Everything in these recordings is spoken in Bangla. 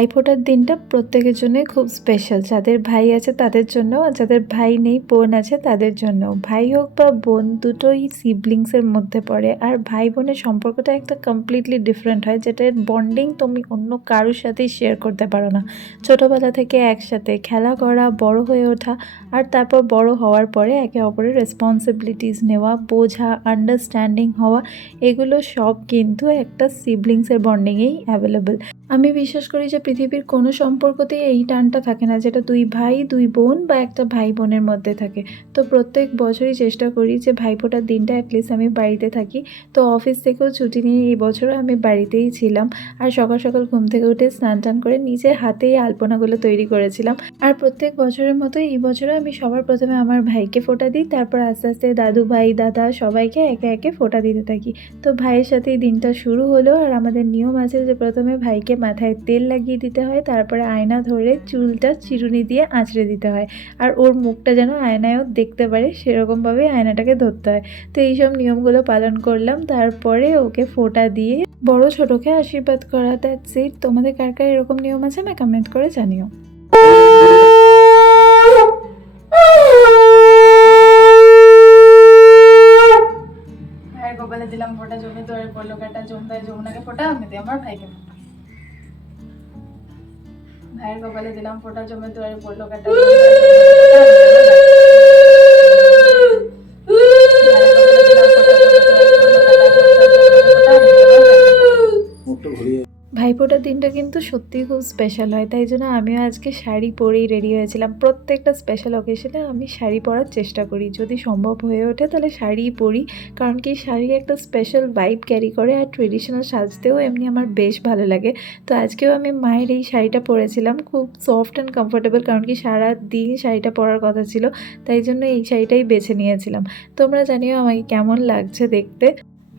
ভাই ফোটার দিনটা প্রত্যেকের জন্যই খুব স্পেশাল যাদের ভাই আছে তাদের জন্য, আর যাদের ভাই নেই, বোন আছে তাদের জন্য। ভাই হোক বা বোন, দুটোই সিবলিংসের মধ্যে পড়ে। আর ভাই বোনের সম্পর্কটা একটা কমপ্লিটলি ডিফারেন্ট হয়, যেটার বন্ডিং তুমি অন্য কারোর সাথেই শেয়ার করতে পারো না। ছোটোবেলা থেকে একসাথে খেলা করা, বড় হয়ে ওঠা, আর তারপর বড় হওয়ার পরে একে অপরের রেসপন্সিবিলিটিস নেওয়া, বোঝা আন্ডারস্ট্যান্ডিং হওয়া, এগুলো সব কিন্তু একটা সিবলিংসের বন্ডিংয়েই অ্যাভেলেবল আমি বিশ্বাস করি যে পৃথিবীর কোনো সম্পর্কতেই এই টানটা থাকে না, যেটা দুই ভাই, দুই বোন বা একটা ভাই বোনের মধ্যে থাকে। তো প্রত্যেক বছরই চেষ্টা করি যে ভাইফোঁটার দিনটা অ্যাটলিস্ট আমি বাড়িতে থাকি। তো অফিস থেকেও ছুটি নিয়ে এই বছরও আমি বাড়িতেই ছিলাম। আর সকাল সকাল ঘুম থেকে উঠে স্নান টান করে নিজের হাতেই আলপনাগুলো তৈরি করেছিলাম। আর প্রত্যেক বছরের মতো এই বছরও আমি সবার প্রথমে আমার ভাইকে ফোঁটা দিই, তারপর আস্তে আস্তে দাদু, ভাই, দাদা সবাইকে একে একে ফোঁটা দিতে থাকি। তো ভাইয়ের সাথেই দিনটা শুরু হলো। আর আমাদের নিয়ম আছে যে প্রথমে ভাইকে মাথায় তেল লাগিয়ে দিতে হয়, তারপরে আয়না ধরে চুলটা চিরুনি দিয়ে আঁচড়ে দিতে হয়। আর ওর মুখটা যেন আয়নায়ও দেখতে পারে, সেরকমভাবেই আয়নাটাকে ধরতে হয়। তো এইসব নিয়মগুলো পালন করলাম। তারপরে ওকে ফোঁটা দিয়ে বড় ছোটকে আশীর্বাদ করা দ্যাটস ইট তোমাদের কার কার এরকম নিয়ম আছে না কমেন্ট করে জানিও। কপালে দিলাম ফোটা জমি তোরে পড়ল কাটা জমদায় যমুনাকে ফোটা, আমি দিই আমার ভাইকে ভাইয়ের কপালে দিলাম ফোটা জমে তোরে পড়ল কাটা ভাইফোঁটার দিনটা কিন্তু সত্যিই খুব স্পেশাল হয়। তাই জন্য আমিও আজকে শাড়ি পরেই রেডি হয়েছিলাম। প্রত্যেকটা স্পেশাল অকেশনে আমি শাড়ি পরার চেষ্টা করি। যদি সম্ভব হয়ে ওঠে তাহলে শাড়িই পরি। কারণ কি শাড়ি একটা স্পেশাল ভাইব ক্যারি করে আর ট্রেডিশনাল সাজতেও এমনি আমার বেশ ভালো লাগে। তো আজকেও আমি মায়ের এই শাড়িটা পরেছিলাম। খুব সফট অ্যান্ড কমফোর্টেবল কারণ কি সারা দিন শাড়িটা পরার কথা ছিল। তাই জন্য এই শাড়িটাই বেছে নিয়েছিলাম। তোমরা জানিও আমাকে কেমন লাগছে দেখতে।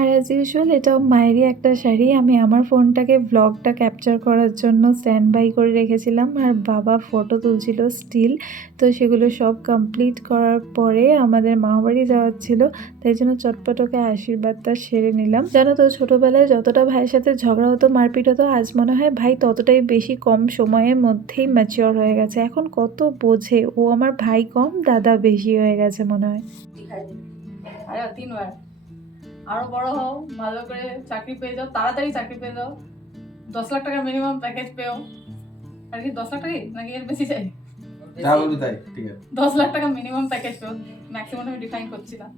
আর অ্যাজ ইউজুয়াল এটাও মায়েরই একটা শাড়ি। আমি আমার ফোনটাকে ব্লগটা ক্যাপচার করার জন্য স্ট্যান্ড বাই করে রেখেছিলাম। আর বাবা ফটো তুলছিল স্টিল তো সেগুলো সব কমপ্লিট করার পরে আমাদের মামাবাড়ি যাওয়ার ছিল। তাই জন্য চটপটকে আশীর্বাদটা সেরে নিলাম। জানো তো, ছোটোবেলায় যতটা ভাইয়ের সাথে ঝগড়া হতো, মারপিট হতো, আজ মনে হয় ভাই ততটাই বেশি কম সময়ের মধ্যেই ম্যাচিওর হয়ে গেছে। এখন কত বোঝে, ও আমার ভাই কম, দাদা বেশি হয়ে গেছে মনে হয়। তিনবার। আরও বড় হও ভালো করে চাকরি পেয়ে যাও তাড়াতাড়ি চাকরি পেয়ে যাও। দশ লাখ টাকা মিনিমাম প্যাকেজ পেও। আর কি দশ লাখ টাকাই? নাকি এর বেশি চাই? যা বলবি তাই ঠিক আছে। দশ লাখ টাকা মিনিমাম প্যাকেজ পেও। ম্যাক্সিমাম আমি ডিফাইন করছি না।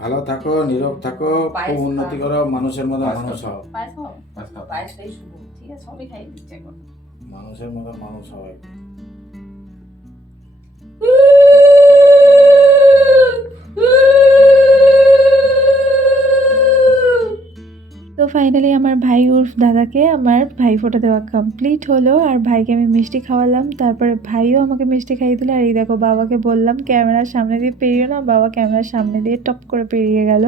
ভালো থাকো নীরব থাকো খুব উন্নতি করো মানুষের মতো মানুষ হও। মানুষের মতো মানুষ হয় তো ফাইনালি আমার ভাই উর্ফ দাদাকে আমার ভাই ফোটা দেওয়া কমপ্লিট হলো আর ভাইকে আমি মিষ্টি খাওয়ালাম। তারপরে ভাইও আমাকে মিষ্টি খাইয়ে দিল। আর এই দেখো, বাবাকে বললাম, ক্যামেরার সামনে দিয়ে পেরিয়ে না। বাবা ক্যামেরার সামনে দিয়ে টপ করে পেরিয়ে গেল।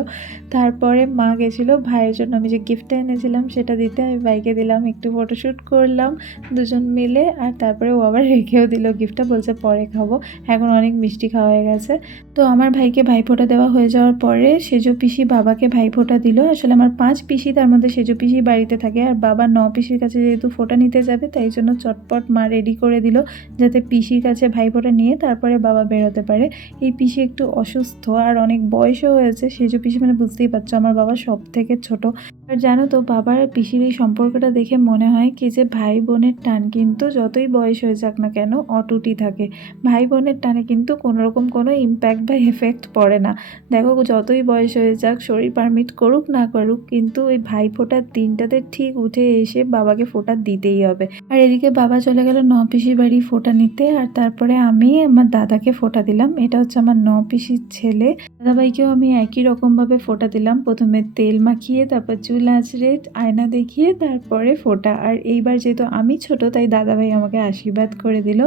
তারপরে মা গেছিল ভাইয়ের জন্য। আমি যে গিফটটা এনেছিলাম, সেটা দিতে আমি ভাইকে দিলাম, একটু ফটোশ্যুট করলাম দুজন মিলে। আর তারপরে ও আবার রেখেও দিল গিফটটা বলছে পরে খাব। এখন অনেক মিষ্টি খাওয়া হয়ে গেছে। তো আমার ভাইকে ভাইফোঁটা দেওয়া হয়ে যাওয়ার পরে সেজো পিসি বাবাকে ভাইফোঁটা দিল, আসলে আমার পাঁচ পিসি তার মধ্যে সেজো পিসি বাড়িতে থাকে আর বাবা ন পিসির কাছে যেহেতু ফোঁটা নিতে যাবে, তাই জন্য চটপট মা রেডি করে দিল যাতে পিসির কাছে ভাইফোঁটা নিয়ে তারপরে বাবা বেরোতে পারে। এই পিসি একটু অসুস্থ আর অনেক বয়সও হয়েছে, সেজো পিসি মানে বুঝতেই পারছ আমার বাবা সব থেকে ছোট। আর জানো তো, বাবার পিসির এই সম্পর্কটা দেখে মনে হয় কি যে ভাই বোনের টান কিন্তু যতই বয়স হয়ে যাক না কেন অটুটি থাকে। ভাই বোনের টানে কিন্তু কোনো রকম কোনো ইম্প্যাক্ট বা এফেক্ট পড়ে না। দেখো, যতই বয়স হয়ে যাক, শরীর পারমিট করুক না করুক, কিন্তু ওই ভাই ফোটার দিনটাতে ঠিক উঠে এসে বাবাকে ফোটা দিতেই হবে। আর এদিকে বাবা চলে গেল ন পিসির বাড়ি ফোটা নিতে। আর তারপরে আমি আমার দাদাকে ফোটা দিলাম। এটা হচ্ছে আমার ন পিসির ছেলে। দাদাভাইকেও আমি একই রকমভাবে ফোটা দিলাম। প্রথমে তেল মাখিয়ে, তারপর চুল আঁচড়ে, আয়না দেখিয়ে, তারপরে ফোটা। আর এইবার যেহেতু আমি ছোট, তাই দাদাভাই আমাকে আশীর্বাদ করে দিল।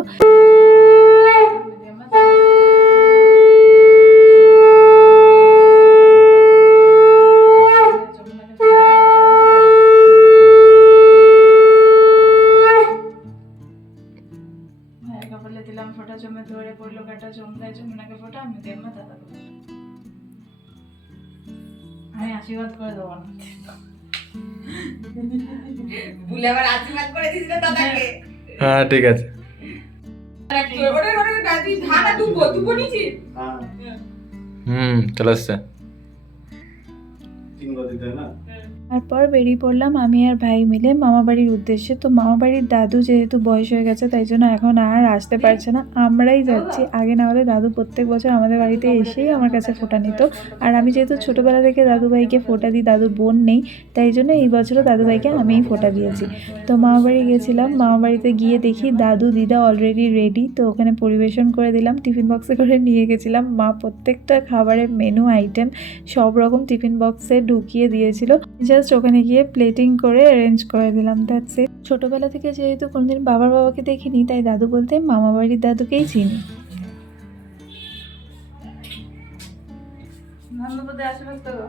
করে দিয়েছিল দাদাকে? হ্যাঁ। ঠিক আছে। হুম চলে আসছে। তিন গতিতে না? তারপর বেরিয়ে পড়লাম আমি আর ভাই মিলে মামা বাড়ির উদ্দেশ্যে। তো মামা বাড়ির দাদু যেহেতু বয়স হয়ে গেছে, তাই জন্য এখন আর আসতে পারছে না। আমরাই যাচ্ছি। আগে না হলে দাদু প্রত্যেক বছর আমাদের বাড়িতে এসেই আমার কাছে ফোটা নিত। আর আমি যেহেতু ছোটোবেলা থেকে দাদু ভাইকে ফোটা দিই, দাদুর বোন নেই, তাই জন্য এই বছরও দাদু ভাইকে আমিই ফোটা দিয়েছি। তো মামা বাড়ি গেছিলাম মামা বাড়িতে গিয়ে দেখি দাদু, দিদা অলরেডি রেডি তো ওখানে পরিবেশন করে দিলাম, টিফিন বক্সে করে নিয়ে গেছিলাম। মা প্রত্যেকটা খাবারের মেনু আইটেম সব রকম টিফিন বক্সে ঢুকিয়ে দিয়েছিল। জাস্ট ওখানে গিয়ে প্লেটিং করে অ্যারেঞ্জ করে দিলাম দ্যাটস ইট ছোটোবেলা থেকে যেহেতু কোনোদিন বাবার বাবাকে দেখিনি তাই দাদু বলতে মামা বাড়ির দাদুকেই চিনি। ধন্যবাদে আশীর্বাদ করো।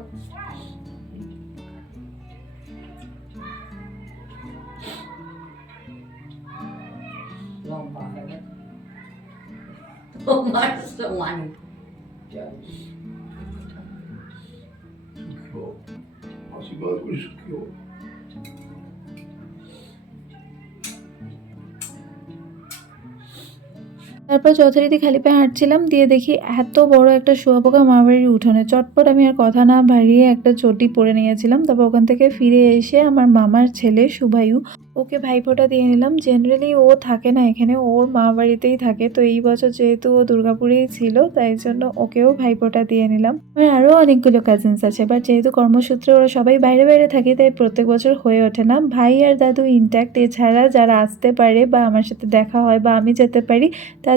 তোমার সমান আশীর্বাদ করে সুখী হোক তারপর যথারীতি খালি পায়ে হাঁটছিলাম, দিয়ে দেখি এত বড় একটা শুয়াপোকা মামাবাড়ির উঠোনে। চটপট আমি আর কথা না বাড়িয়ে একটা চটি পরে নিয়েছিলাম, তারপর ওখান থেকে ফিরে এসে আমার মামার ছেলে সুবায়ু, ওকে ভাইফোঁটা দিয়ে নিলাম। জেনারেলি ও থাকে না এখানে, ওর মা বাড়িতেই থাকে, তো এই বছর যেহেতু ও দুর্গাপুরেই ছিল, তাই জন্য ওকেও ভাইফোঁটা দিয়ে নিলাম। আমার আরও অনেকগুলো কাজিনস আছে বাট যেহেতু কর্মসূত্রে ওরা সবাই বাইরে বাইরে থাকে, তাই প্রত্যেক বছর হয়ে ওঠে না। ভাই আর দাদু ইনট্যাক্ট এছাড়া যারা আসতে পারে বা আমার সাথে দেখা হয় বা আমি যেতে পারি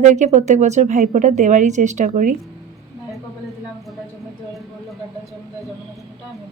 তাদেরকে প্রত্যেক বছর ভাইফোঁটা দেওয়ারই চেষ্টা করি। দিলাম জমে জল, বলল কাটা জমে জমে আমি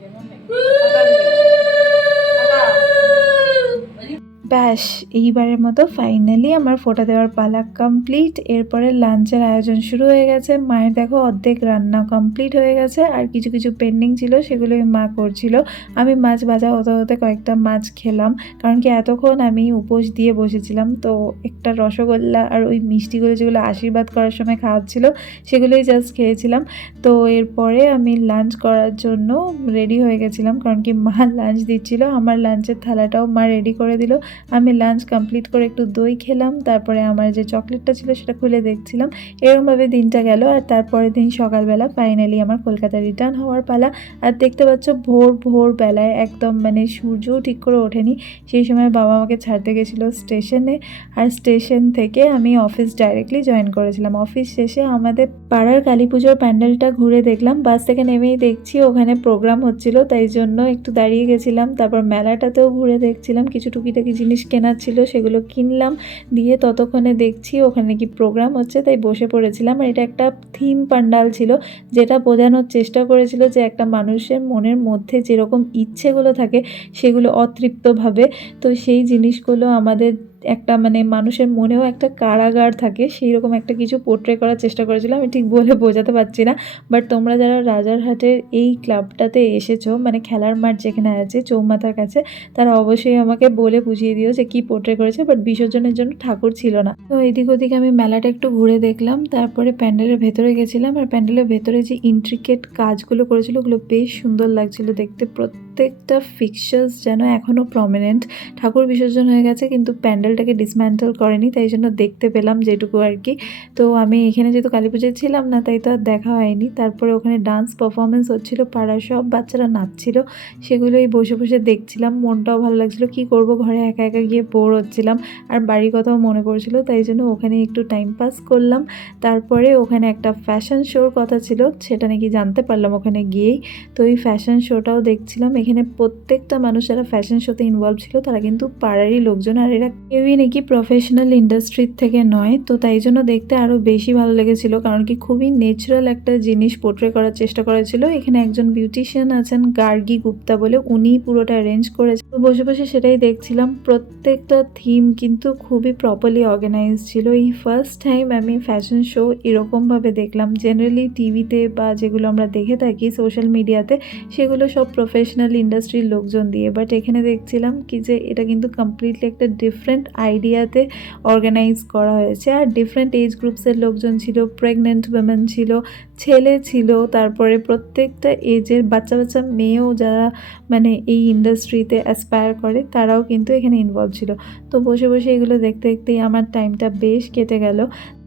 ব্যাস, এইবারের মতো ফাইনালি আমার ফোটা দেওয়ার পালা কমপ্লিট এরপরে লাঞ্চের আয়োজন শুরু হয়ে গেছে। মায়ের দেখো অর্ধেক রান্না কমপ্লিট হয়ে গেছে। আর কিছু কিছু পেন্ডিং ছিল, সেগুলোই মা করছিল। আমি মাছ ভাজা হতে হতে কয়েকটা মাছ খেলাম, কারণ কি এতক্ষণ আমি উপোস দিয়ে বসেছিলাম। তো একটা রসগোল্লা আর ওই মিষ্টিগুলো যেগুলো আশীর্বাদ করার সময় খাওয়াচ্ছিল সেগুলোই জাস্ট খেয়েছিলাম। তো এরপরে আমি লাঞ্চ করার জন্য রেডি হয়ে গেছিলাম, কারণ কি মা লাঞ্চ দিচ্ছিল। আমার লাঞ্চের থালাটাও মা রেডি করে দিল। আমি লাঞ্চ কমপ্লিট করে একটু দই খেলাম, তারপরে আমার যে চকলেটটা ছিল সেটা খুলে দেখছিলাম। এরকমভাবে দিনটা গেল, আর তারপরের দিন সকালবেলা ফাইনালি আমার কলকাতা রিটার্ন হওয়ার পালা। আর দেখতে পাচ্ছ ভোর ভোর বেলায় একদম মানে সূর্যও ঠিক করে ওঠেনি। সেই সময় বাবা আমাকে ছাড়তে গেছিল স্টেশনে আর স্টেশন থেকে আমি অফিস ডাইরেক্টলি জয়েন করেছিলাম। অফিস শেষে আমাদের পাড়ার কালী পুজোর প্যান্ডেলটা ঘুরে দেখলাম। বাস থেকে নেমেই দেখছি ওখানে প্রোগ্রাম হচ্ছিল, তাই জন্য একটু দাঁড়িয়ে গেছিলাম। তারপর মেলাটাতেও ঘুরে দেখছিলাম। কিছু টুকিটাকি জিনিস কেনার ছিল সেগুলো কিনলাম, দিয়ে ততক্ষণে দেখছি ওখানে কি প্রোগ্রাম হচ্ছে, তাই বসে পড়েছিলাম। আর এটা একটা থিম পান্ডাল ছিল, যেটা বোঝানোর চেষ্টা করেছিল যে একটা মানুষের মনের মধ্যে যেরকম ইচ্ছেগুলো থাকে সেগুলো অতৃপ্তভাবে। তো সেই জিনিসগুলো আমাদের একটা মানে মানুষের মনেও একটা কারাগার থাকে সেই রকম একটা কিছু পোট্রে করার চেষ্টা করেছিলাম, আমি ঠিক বলে বোঝাতে পারছি না। বাট তোমরা যারা রাজারহাটের এই ক্লাবটাতে এসেছ মানে খেলার মাঠ যেখানে আছে, চৌমাথার কাছে, তারা অবশ্যই আমাকে বলে বুঝিয়ে দিও যে কি পোট্রে করেছে বাট বিসর্জনের জন্য ঠাকুর ছিল না। তো এদিক ওদিক আমি মেলাটা একটু ঘুরে দেখলাম, তারপরে প্যান্ডেলের ভেতরে গেছিলাম, আর প্যান্ডেলের ভেতরে যে ইন্ট্রিকেট কাজগুলো করেছিল, ওগুলো বেশ সুন্দর লাগছিল দেখতে প্রত্যেকটা ফিক্সার্স যেন এখনও প্রমিনেন্ট ঠাকুর বিসর্জন হয়ে গেছে, কিন্তু প্যান্ডেলটাকে ডিসম্যান্টেল করেনি, তাই জন্য দেখতে পেলাম যেটুকু আর কি। তো আমি এখানে যেহেতু কালী পুজোয় ছিলাম না, তাই তো আর দেখা হয়নি। তারপরে ওখানে ডান্স পারফরমেন্স হচ্ছিল, পাড়ার সব বাচ্চারা নাচছিল, সেগুলোই বসে বসে দেখছিলাম। মনটাও ভালো লাগছিল, কি করব ঘরে একা একা গিয়ে বোর হচ্ছিলাম, আর বাড়ির কথাও মনে পড়ছিল, তাই জন্য ওখানে একটু টাইম পাস করলাম। তারপরে ওখানে একটা ফ্যাশন শোর কথা ছিল, সেটা নাকি জানতে পারলাম ওখানে গিয়েই। তো ওই ফ্যাশন শোটাও দেখছিলাম এখানে প্রত্যেকটা মানুষ যারা ফ্যাশন শোতে ইনভলভ ছিল, তারা কিন্তু পাড়ারই লোকজন, আর এরা কেউই নাকি প্রফেশনাল ইন্ডাস্ট্রির থেকে নয়। তো তাই জন্য দেখতে আরও বেশি ভালো লেগেছিল, কারণ কি খুবই ন্যাচারাল একটা জিনিস পোট্রে করার চেষ্টা করেছিল। এখানে একজন বিউটিশিয়ান আছেন, গার্গী গুপ্তা বলে, উনি পুরোটা অ্যারেঞ্জ করেছে। তো বসে বসে সেটাই দেখছিলাম। প্রত্যেকটা থিম কিন্তু খুবই প্রপারলি অর্গানাইজ ছিল। এই ফার্স্ট টাইম আমি ফ্যাশন শো এরকমভাবে দেখলাম। জেনারেলি টিভিতে বা যেগুলো আমরা দেখে থাকি সোশ্যাল মিডিয়াতে সেগুলো সব প্রফেশনালি ইন্ডাস্ট্রির লোকজন দিয়ে। বাট এখানে দেখছিলাম কি যে এটা কিন্তু কমপ্লিটলি একটা ডিফারেন্ট আইডিয়াতে অর্গানাইজ করা হয়েছে। আর ডিফারেন্ট এজ গ্রুপসের লোকজন ছিল প্রেগনেন্ট উইমেন ছিল, ছেলে ছিল, তারপরে প্রত্যেকটা এজের বাচ্চা বাচ্চা মেয়েও যারা মানে এই ইন্ডাস্ট্রিতে অ্যাসপায়ার করে, তারাও কিন্তু এখানে ইনভলভ ছিল। তো বসে বসে এগুলো দেখতে দেখতেই আমার টাইমটা বেশ কেটে গেল।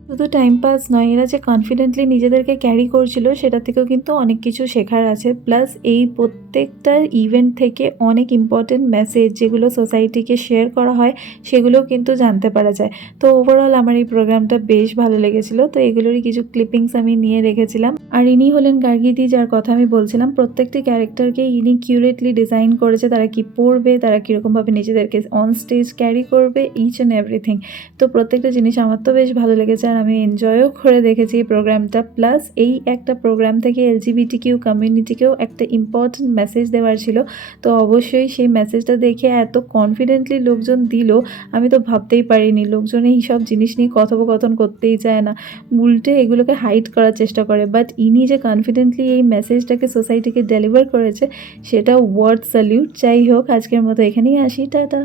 শুধু টাইম পাস নয়, এরা যে কনফিডেন্টলি নিজেদেরকে ক্যারি করছিল সেটা থেকেও কিন্তু অনেক কিছু শেখার আছে। প্লাস এই প্রত্যেকটা ইভেন্ট থেকে অনেক ইম্পর্টেন্ট মেসেজ যেগুলো সোসাইটিকে শেয়ার করা হয়, সেগুলোও কিন্তু জানতে পারা যায়। তো ওভারঅল আমার এই প্রোগ্রামটা বেশ ভালো লেগেছিল। তো এগুলোরই কিছু ক্লিপিংস আমি নিয়ে রেখেছিলাম। আর ইনি হলেন গার্গিদি যার কথা আমি বলছিলাম, প্রত্যেকটি ক্যারেক্টারকে ইনি কিউরেটলি ডিজাইন করেছে, তারা কি পড়বে, তারা কীরকমভাবে নিজেদেরকে অন স্টেজ ক্যারি করবে ইচ অ্যান্ড এভরিথিং তো প্রত্যেকটা জিনিস আমার তো বেশ ভালো লেগেছে। আমি এনজয়ও করে দেখেছি এই প্রোগ্রামটা প্লাস এই একটা প্রোগ্রাম থেকে এলজিবিটি কিউ কমিউনিটিকেও একটা ইম্পর্ট্যান্ট মেসেজ দেওয়ার ছিল। তো অবশ্যই সেই মেসেজটা দেখে এত কনফিডেন্টলি লোকজন দিল, আমি তো ভাবতেই পারিনি। লোকজন এই সব জিনিস নিয়ে কথোপকথন করতেই চায় না। উল্টে এগুলোকে হাইড করার চেষ্টা করে। বাট ইনি যে কনফিডেন্টলি এই মেসেজটাকে সোসাইটিকে ডেলিভার করেছে সেটা ওয়ার্ড স্যালিউট যাই হোক, আজকের মতো এখানেই আসি। টাটা।